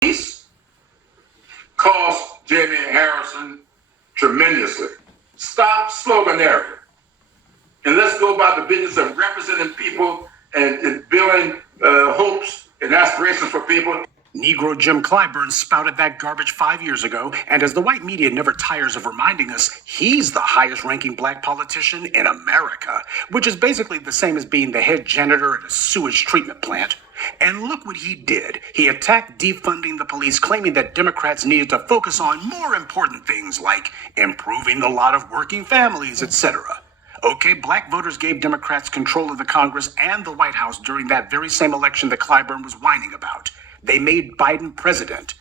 Peace cost Jamie Harrison tremendously. Stop sloganeering. And let's go about the business of representing people and building hopes and aspirations for people. Negro Jim Clyburn spouted that garbage 5 years ago, and as the white media never tires of reminding us, he's the highest-ranking black politician in America, which is basically the same as being the head janitor at a sewage treatment plant. And look what he did. He attacked defunding the police, claiming that Democrats needed to focus on more important things like improving the lot of working families, etc. Okay, black voters gave Democrats control of the Congress and the White House during that very same election that Clyburn was whining about. They made Biden president.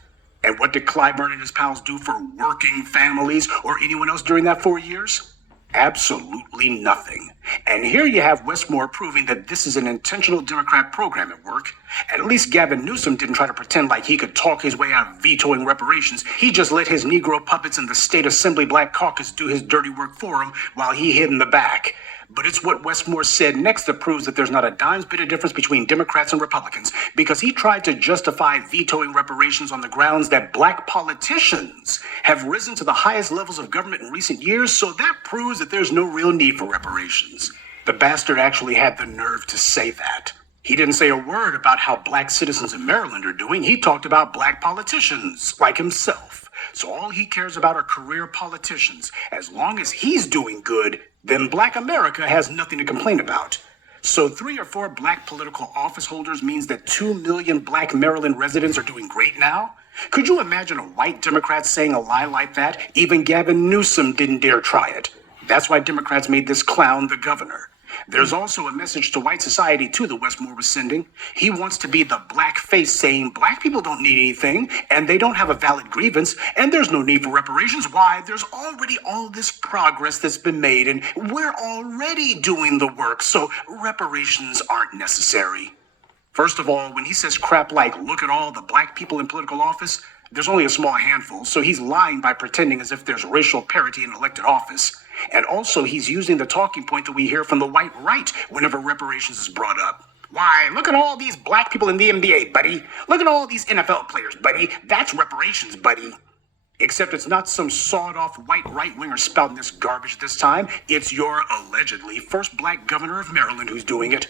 And what did Clyburn and his pals do for working families or anyone else during that 4 years? Absolutely nothing. And here you have Wes Moore proving that this is an intentional Democrat program at work. At least Gavin Newsom didn't try to pretend like he could talk his way out of vetoing reparations. He just let his Negro puppets in the State Assembly Black Caucus do his dirty work for him while he hid in the back. But it's what Wes Moore said next that proves that there's not a dime's bit of difference between Democrats and Republicans, because he tried to justify vetoing reparations on the grounds that black politicians have risen to the highest levels of government in recent years, so that proves that there's no real need for reparations. The bastard actually had the nerve to say that. He didn't say a word about how black citizens in Maryland are doing. He talked about black politicians like himself. So all he cares about are career politicians. As long as he's doing good, then black America has nothing to complain about. So 3 or 4 black political office holders means that 2 million black Maryland residents are doing great now? Could you imagine a white Democrat saying a lie like that? Even Gavin Newsom didn't dare try it. That's why Democrats made this clown the governor. There's also a message to white society, too, that Wes Moore was sending. He wants to be the black face saying black people don't need anything, and they don't have a valid grievance, and there's no need for reparations. Why? There's already all this progress that's been made, and we're already doing the work, so reparations aren't necessary. First of all, when he says crap like, look at all the black people in political office, there's only a small handful, so he's lying by pretending as if there's racial parity in elected office. And also, he's using the talking point that we hear from the white right whenever reparations is brought up. Why, look at all these black people in the NBA, buddy. Look at all these NFL players, buddy. That's reparations, buddy. Except it's not some sawed-off white right-winger spouting this garbage this time. It's your allegedly first black governor of Maryland who's doing it.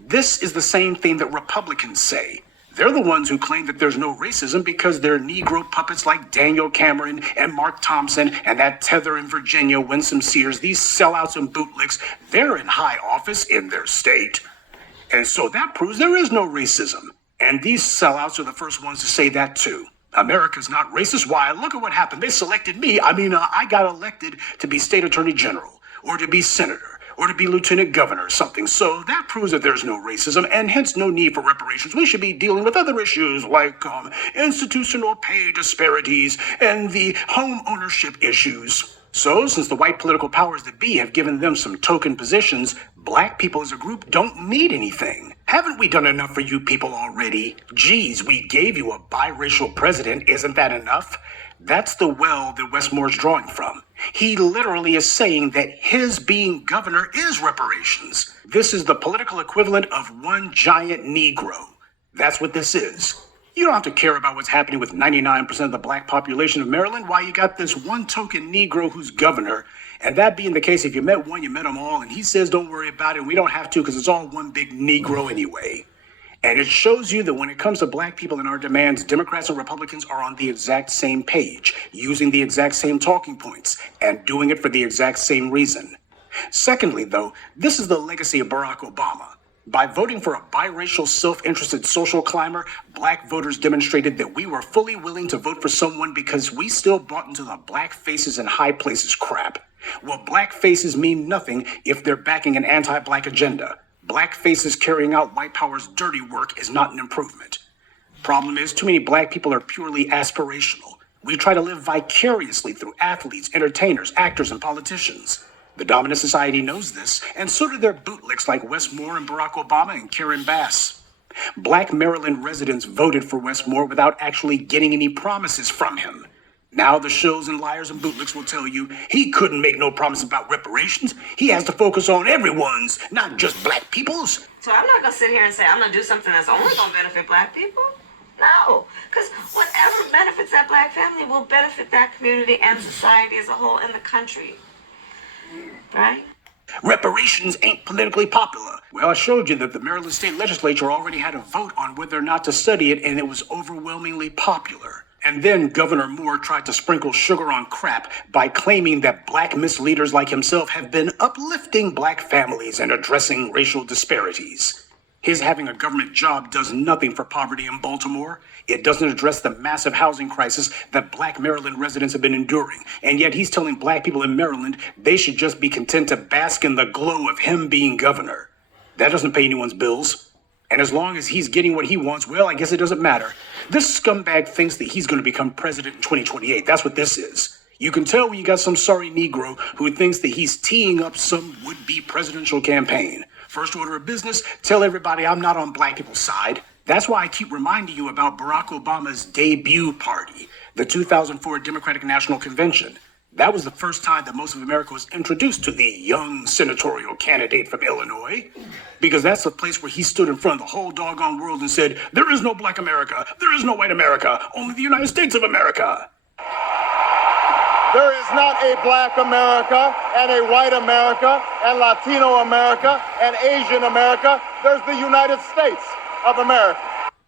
This is the same thing that Republicans say. They're the ones who claim that there's no racism because they're Negro puppets like Daniel Cameron and Mark Thompson and that tether in Virginia, Winsome Sears, these sellouts and bootlicks, they're in high office in their state. And so that proves there is no racism. And these sellouts are the first ones to say that too. America's not racist. Why? Look at what happened. They selected me. I got elected to be state attorney general or to be senator or to be lieutenant governor or something. So that proves that there's no racism and hence no need for reparations. We should be dealing with other issues like institutional pay disparities and the home ownership issues. So since the white political powers that be have given them some token positions, black people as a group don't need anything. Haven't we done enough for you people already? Geez, we gave you a biracial president. Isn't that enough? That's the well that Wes Moore's drawing from. He literally is saying that his being governor is reparations. This is the political equivalent of one giant Negro. That's what this is. You don't have to care about what's happening with 99% of the black population of Maryland. Why, you got this one token Negro who's governor. And that being the case, if you met one, you met them all. And he says, don't worry about it. And we don't have to because it's all one big Negro anyway. And it shows you that when it comes to black people and our demands, Democrats and Republicans are on the exact same page, using the exact same talking points, and doing it for the exact same reason. Secondly, though, this is the legacy of Barack Obama. By voting for a biracial, self-interested social climber, black voters demonstrated that we were fully willing to vote for someone because we still bought into the black faces in high places crap. Well, black faces mean nothing if they're backing an anti-black agenda. Black faces carrying out white power's dirty work is not an improvement. Problem is, too many black people are purely aspirational. We try to live vicariously through athletes, entertainers, actors, and politicians. The dominant society knows this, and so do their bootlicks like Wes Moore and Barack Obama and Karen Bass. Black Maryland residents voted for Wes Moore without actually getting any promises from him. Now the shows and liars and bootlicks will tell you he couldn't make no promise about reparations. He has to focus on everyone's, not just black people's. So I'm not going to sit here and say I'm going to do something that's only going to benefit black people. No, because whatever benefits that black family will benefit that community and society as a whole in the country. Right? Reparations ain't politically popular. Well, I showed you that the Maryland state legislature already had a vote on whether or not to study it, and it was overwhelmingly popular. And then Governor Moore tried to sprinkle sugar on crap by claiming that black misleaders like himself have been uplifting black families and addressing racial disparities. His having a government job does nothing for poverty in Baltimore. It doesn't address the massive housing crisis that black Maryland residents have been enduring. And yet he's telling black people in Maryland they should just be content to bask in the glow of him being governor. That doesn't pay anyone's bills. And as long as he's getting what he wants, well, I guess it doesn't matter. This scumbag thinks that he's going to become president in 2028. That's what this is. You can tell when you got some sorry Negro who thinks that he's teeing up some would-be presidential campaign. First order of business, tell everybody I'm not on black people's side. That's why I keep reminding you about Barack Obama's debut party, the 2004 Democratic National Convention. That was the first time that most of America was introduced to the young senatorial candidate from Illinois. Because that's the place where he stood in front of the whole doggone world and said, there is no black America, there is no white America, only the United States of America. There is not a black America and a white America and Latino America and Asian America. There's the United States of America.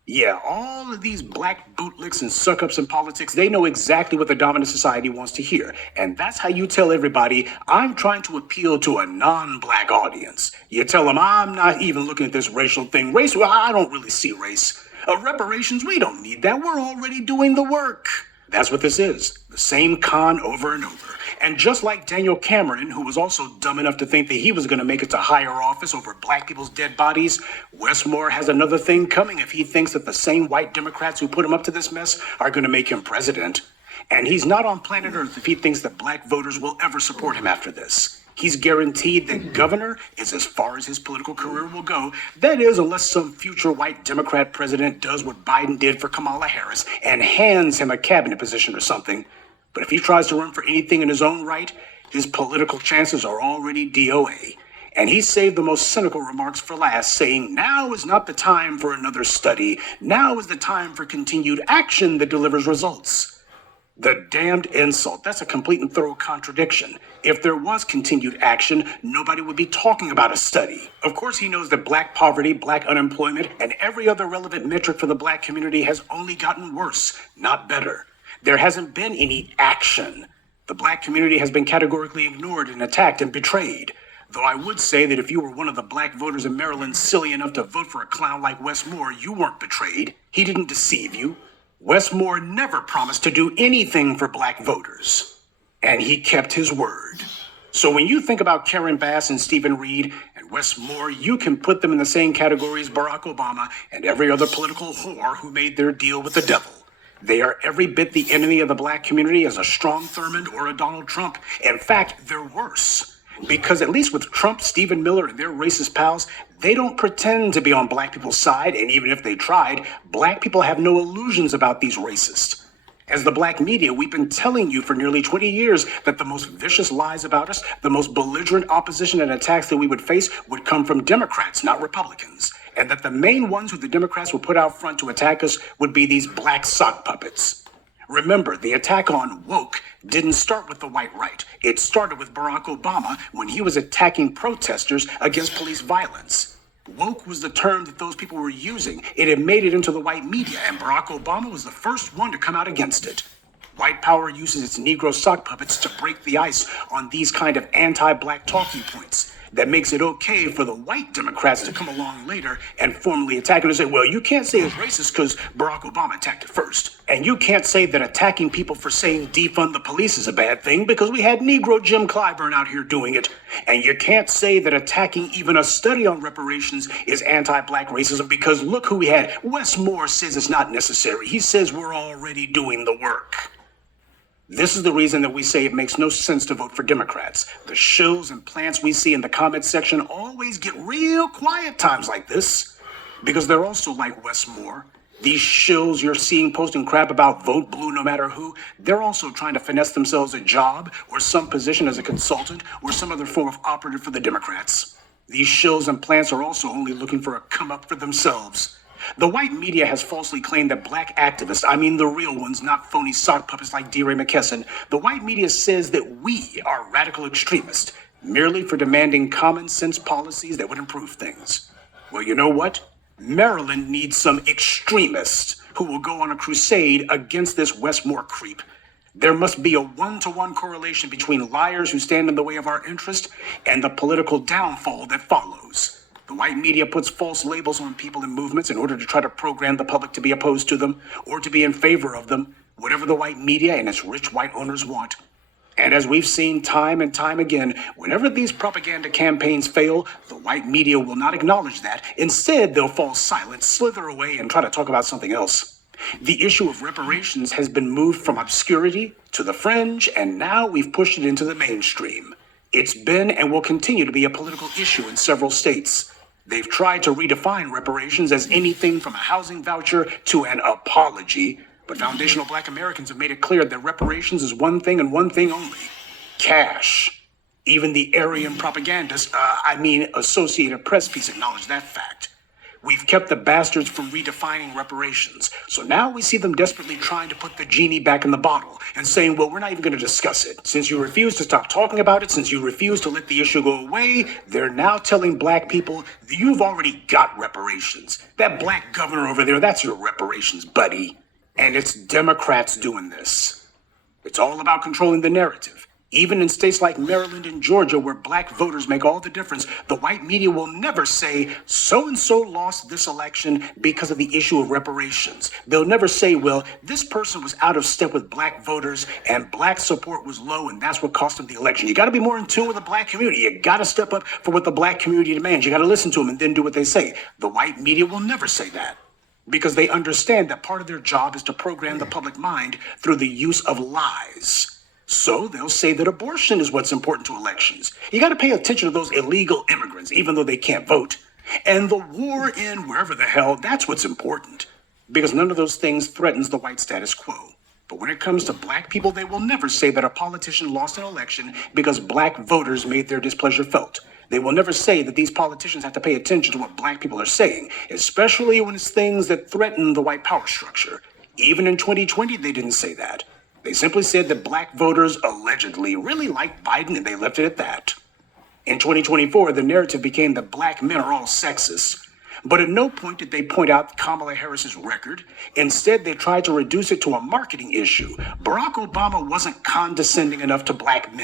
Yeah, all of these black bootlicks and suck-ups in politics, they know exactly what the dominant society wants to hear. And that's how you tell everybody, I'm trying to appeal to a non-black audience. You tell them, I'm not even looking at this racial thing. Race, well, I don't really see race. Reparations, we don't need that. We're already doing the work. That's what this is. The same con over and over. And just like Daniel Cameron, who was also dumb enough to think that he was going to make it to higher office over black people's dead bodies, Wes Moore has another thing coming if he thinks that the same white Democrats who put him up to this mess are going to make him president. And he's not on planet Earth if he thinks that black voters will ever support him after this. He's guaranteed that governor is as far as his political career will go. That is, unless some future white Democrat president does what Biden did for Kamala Harris and hands him a cabinet position or something. But if he tries to run for anything in his own right, his political chances are already DOA. And he saved the most cynical remarks for last, saying, now is not the time for another study. Now is the time for continued action that delivers results. The damned insult. That's a complete and thorough contradiction. If there was continued action, nobody would be talking about a study. Of course, he knows that black poverty, black unemployment, and every other relevant metric for the black community has only gotten worse, not better. There hasn't been any action. The black community has been categorically ignored and attacked and betrayed. Though I would say that if you were one of the black voters in Maryland silly enough to vote for a clown like Wes Moore, you weren't betrayed. He didn't deceive you. Wes Moore never promised to do anything for black voters. And he kept his word. So when you think about Karen Bass and Stephen Reed and Wes Moore, you can put them in the same category as Barack Obama and every other political whore who made their deal with the devil. They are every bit the enemy of the black community as a Strom Thurmond or a Donald Trump. In fact, they're worse. Because at least with Trump, Stephen Miller, and their racist pals, they don't pretend to be on black people's side, and even if they tried, black people have no illusions about these racists. As the black media, we've been telling you for nearly 20 years that the most vicious lies about us, the most belligerent opposition and attacks that we would face would come from Democrats, not Republicans. And that the main ones who the Democrats would put out front to attack us would be these black sock puppets. Remember, the attack on woke didn't start with the white right. It started with Barack Obama when he was attacking protesters against police violence. Woke was the term that those people were using. It had made it into the white media, and Barack Obama was the first one to come out against it. White power uses its Negro sock puppets to break the ice on these kind of anti-black talking points. That makes it okay for the white Democrats to come along later and formally attack it and say, well, you can't say it's racist because Barack Obama attacked it first. And you can't say that attacking people for saying defund the police is a bad thing because we had Negro Jim Clyburn out here doing it. And you can't say that attacking even a study on reparations is anti-black racism because look who we had. Wes Moore says it's not necessary. He says we're already doing the work. This is the reason that we say it makes no sense to vote for Democrats. The shills and plants we see in the comments section always get real quiet times like this because they're also like Wes Moore. These shills you're seeing posting crap about vote blue no matter who, they're also trying to finesse themselves a job or some position as a consultant or some other form of operative for the Democrats. These shills and plants are also only looking for a come up for themselves. The white media has falsely claimed that black activists, I mean the real ones, not phony sock puppets like DeRay McKesson, the white media says that we are radical extremists, merely for demanding common sense policies that would improve things. Well, you know what? Maryland needs some extremists who will go on a crusade against this Westmore creep. There must be a one-to-one correlation between liars who stand in the way of our interest and the political downfall that follows. The white media puts false labels on people and movements in order to try to program the public to be opposed to them or to be in favor of them, whatever the white media and its rich white owners want. And as we've seen time and time again, whenever these propaganda campaigns fail, the white media will not acknowledge that. Instead, they'll fall silent, slither away, and try to talk about something else. The issue of reparations has been moved from obscurity to the fringe, and now we've pushed it into the mainstream. It's been and will continue to be a political issue in several states. They've tried to redefine reparations as anything from a housing voucher to an apology, but foundational black Americans have made it clear that reparations is one thing and one thing only: cash. Even the Aryan propagandist, Associated Press piece acknowledged that fact. We've kept the bastards from redefining reparations, so now we see them desperately trying to put the genie back in the bottle and saying, well, we're not even going to discuss it. Since you refuse to stop talking about it, since you refuse to let the issue go away, they're now telling black people, you've already got reparations. That black governor over there, that's your reparations, buddy. And it's Democrats doing this. It's all about controlling the narrative. Even in states like Maryland and Georgia, where black voters make all the difference, the white media will never say, so-and-so lost this election because of the issue of reparations. They'll never say, well, this person was out of step with black voters and black support was low and that's what cost them the election. You got to be more in tune with the black community. You got to step up for what the black community demands. You got to listen to them and then do what they say. The white media will never say that, because they understand that part of their job is to program the public mind through the use of lies. So they'll say that abortion is what's important to elections. You got to pay attention to those illegal immigrants, even though they can't vote. And the war in wherever the hell, that's what's important. Because none of those things threatens the white status quo. But when it comes to black people, they will never say that a politician lost an election because black voters made their displeasure felt. They will never say that these politicians have to pay attention to what black people are saying, especially when it's things that threaten the white power structure. Even in 2020, they didn't say that. They simply said that black voters allegedly really liked Biden, and they left it at that. In 2024, the narrative became that black men are all sexist. But at no point did they point out Kamala Harris's record. Instead, they tried to reduce it to a marketing issue. Barack Obama wasn't condescending enough to black men.